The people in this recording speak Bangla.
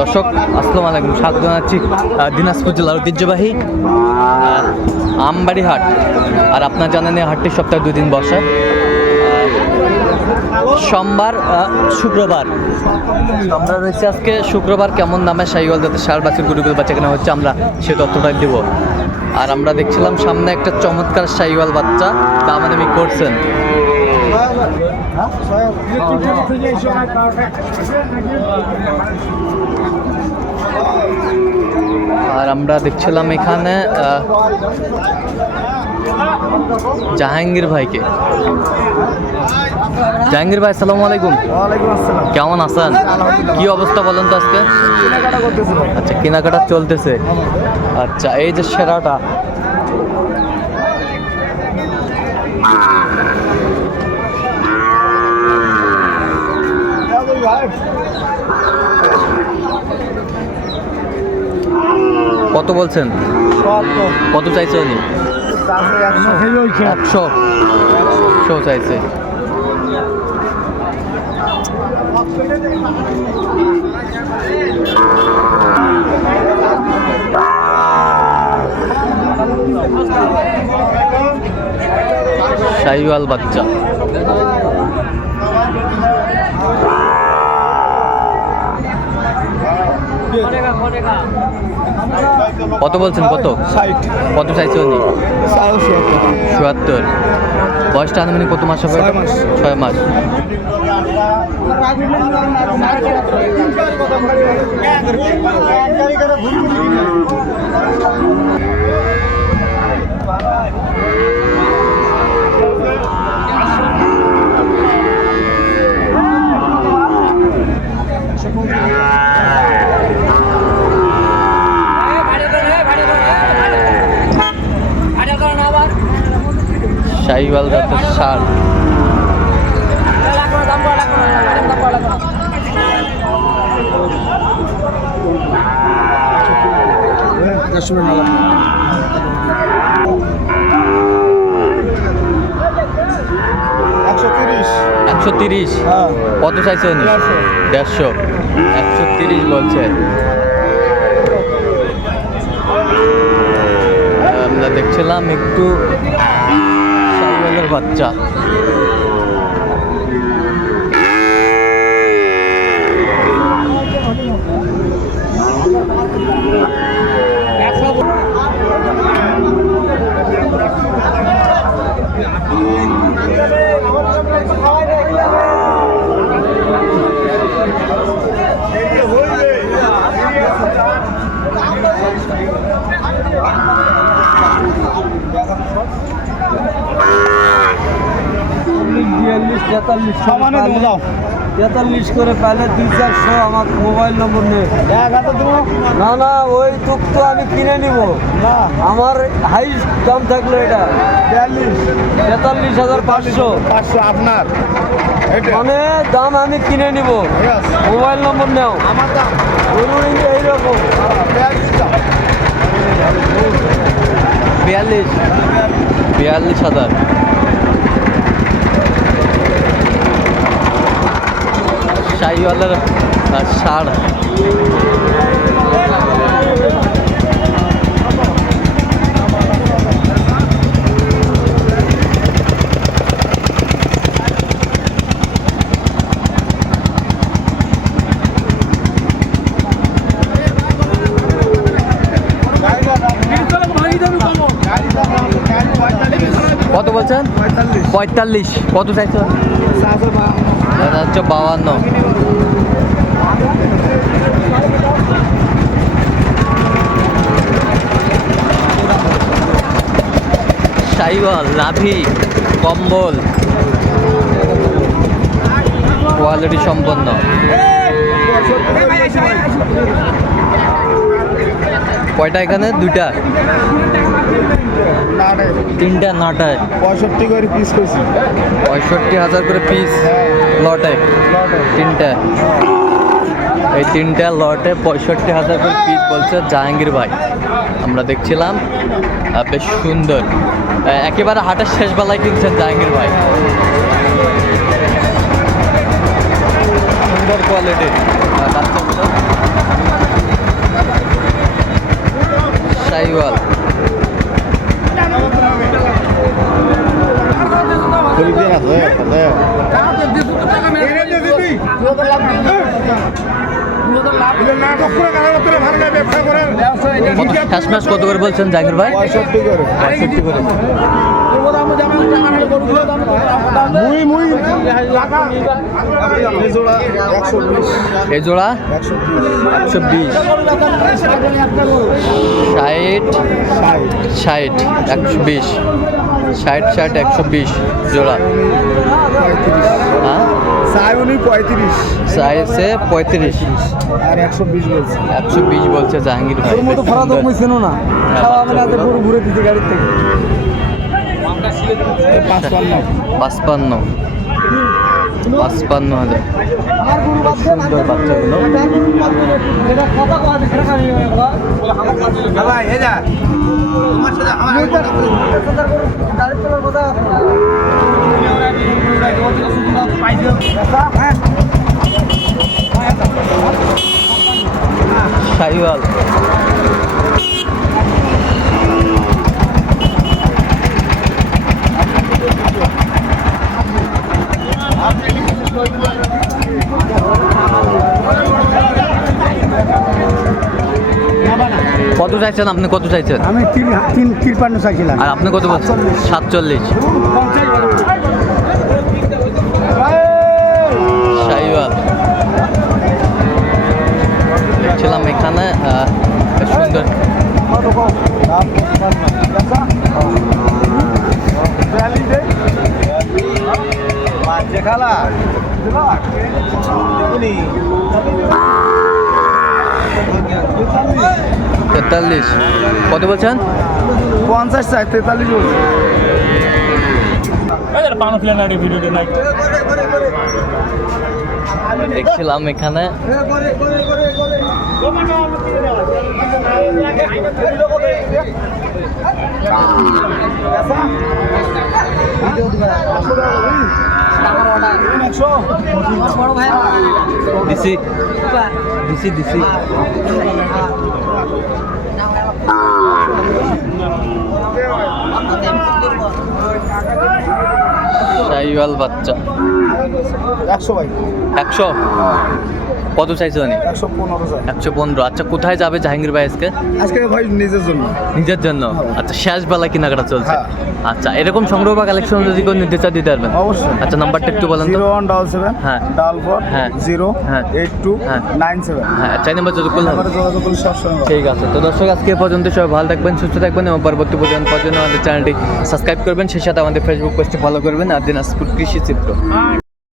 দর্শক, আসসালামু আলাইকুম। স্বাগত জানাচ্ছি দিনাজপুর জেলার ঐতিহ্যবাহী আমবাড়ি হাট আর আপনার জানেন এই হাটটি সপ্তাহে দুই দিন বসে। সোমবার শুক্রবার। আমরা রয়েছে আজকে শুক্রবার, কেমন দামে শাহিওয়াল যাতে সার বাছুর গুরুগুলো বাচ্চা কেনা হচ্ছে, আমরা সে তথ্যটাই দেব। আর আমরা দেখছিলাম সামনে একটা চমৎকার শাহিওয়াল বাচ্চা তা দামাদামি করছেন। আর আমরা দেখছিলাম এখানে জাহাঙ্গীর ভাইকে। জাহাঙ্গীর ভাই আসসালামু আলাইকুম। কেমন আছেন? কি অবস্থা বলেন তো আজকে? আচ্ছা কেনাকাটা চলতেছে। আচ্ছা এই যে সেরাটা কত বলছেন? কত চাইছে উনি? একশো। একশো চাইছে। শাহিওয়াল বাচ্চা। কত বলছেন কত? কত চাইছে উনি? চুয়াত্তর বয়সটা আনুমানিক কত মাস হবে? ছয় মাস। ছয় মাস শাহিওয়াল জাতের সার একশো তিরিশ। হ্যাঁ। কত চাইছে। দেড়শো। একশো তিরিশ বলছে। আমরা দেখছিলাম একটু শাহিওয়ালের বাচ্চা বিয়াল্লিশ তেতাল্লিশ তেতাল্লিশ করে পাইলে দুই চারশো আমার মোবাইল নম্বর নেই। না না ওই টুক তো আমি কিনে নিব। না। আমার হাই দাম থাকল এটা। তেতাল্লিশ হাজার পাঁচশো। পাঁচশো আপনার। মানে দাম আমি কিনে নিব। মোবাইল নম্বর নেও। আমার দাম। এইরকম। বিয়াল্লিশ। বিয়াল্লিশ হাজার। শাহিওয়ালের সার। কত বলছেন পঁয়তাল্লিশ কত চাইছো এটা হচ্ছে বাউান্ন সাইওয়াল নাভি কম্বল কোয়ালিটি সম্পন্ন কয়টা এখানে? দুইটা? তিনটা নাটায়? পঁয়ষট্টি করে পিস করছি পঁয়ষট্টি হাজার করে পিস লটে তিনটা এই তিনটা লটে পঁয়ষট্টি হাজার করে পিস বলছে জাহাঙ্গীর ভাই। আমরা দেখছিলাম বেশ সুন্দর। একেবারে হাটের শেষ বেলায় কিনছেন জাহাঙ্গীর ভাই। সুন্দর কোয়ালিটির বাচ্চাগুলো। সাইওয়াল শেষমেশ কত করে বলছেন জাহাঙ্গীর ভাই? পঁয়ষট্টি করে। পঁয়ষট্টি করে। এই জোড়া? একশো বিশ। ষাট। ষাট একশো বিশ। ষাট ষাট একশো বিশ জোড়া। পঁয়ত্রিশ হ্যাঁ? পঁয়ত্রিশ সাইজে পঁয়ত্রিশ। আর একশো বিশ বলছে একশো বিশ বলছে জাহাঙ্গীর ভাই। মতো বেশ তো সুন্দর। চেনো না। খাওয়া পুরো ঘুরে দিতে গাড়ির থেকে। পাঁচপান্ন। পাঁচপান্ন। পাঁচপান্ন হাজার। সুন্দর বাচ্চাগুলো। তোমার সাথে আমার কথা সাইওয়াল কত চাইছেন আপনি? কত চাইছেন? আমি তিন তিরপান্ন চাইছিলাম। আর আপনি কত বলছেন? সাতচল্লিশ। সাইওয়াল দেখছিলাম এখানে খালা। তেতাল্লিশ। কত বলছেন? পঞ্চাশ চাই তেতাল্লিশ বলছে। দেখছিলাম এখানে। দিছি। দিছি দিছি। সাইওয়াল বাচ্চা। একশো ভাই। একশো? কত চাইছো উনি একশো পনেরো একশো পনেরো। আচ্ছা কোথায় যাবে জাহাঙ্গীর ভাই আজকে? আজকে ভাই নিজের জন্য। নিজের জন্য? আচ্ছা শেষ বেলা কেনাকাটা চলছে। হ্যাঁ। আচ্ছা এরকম সংগ্রহ বা কালেকশন যদি নিতে চান দিতে পারবেন? অবশ্যই। আচ্ছা নাম্বারটা একটু বলেন জিরো ওয়ান ডাবল সেভেন হ্যাঁ। ডাবল ফোর হ্যাঁ। জিরো হ্যাঁ। এইট টু হ্যাঁ। Nine seven. হ্যাঁ চাই নাম্বার যত করলে হবে যোগাযোগ করলে সবসময় ঠিক আছে তো দর্শক আজকে পর্যন্ত সবাই ভালো থাকবেন সুস্থ থাকবেন এবং পরবর্তী পর্যন্ত পর্যন্ত আমাদের চ্যানেলটি সাবস্ক্রাইব করবেন। সেই সাথে আমাদের ফেসবুক পেজটি ফলো করবেন আর দিনাজপুর কৃষি চিত্র।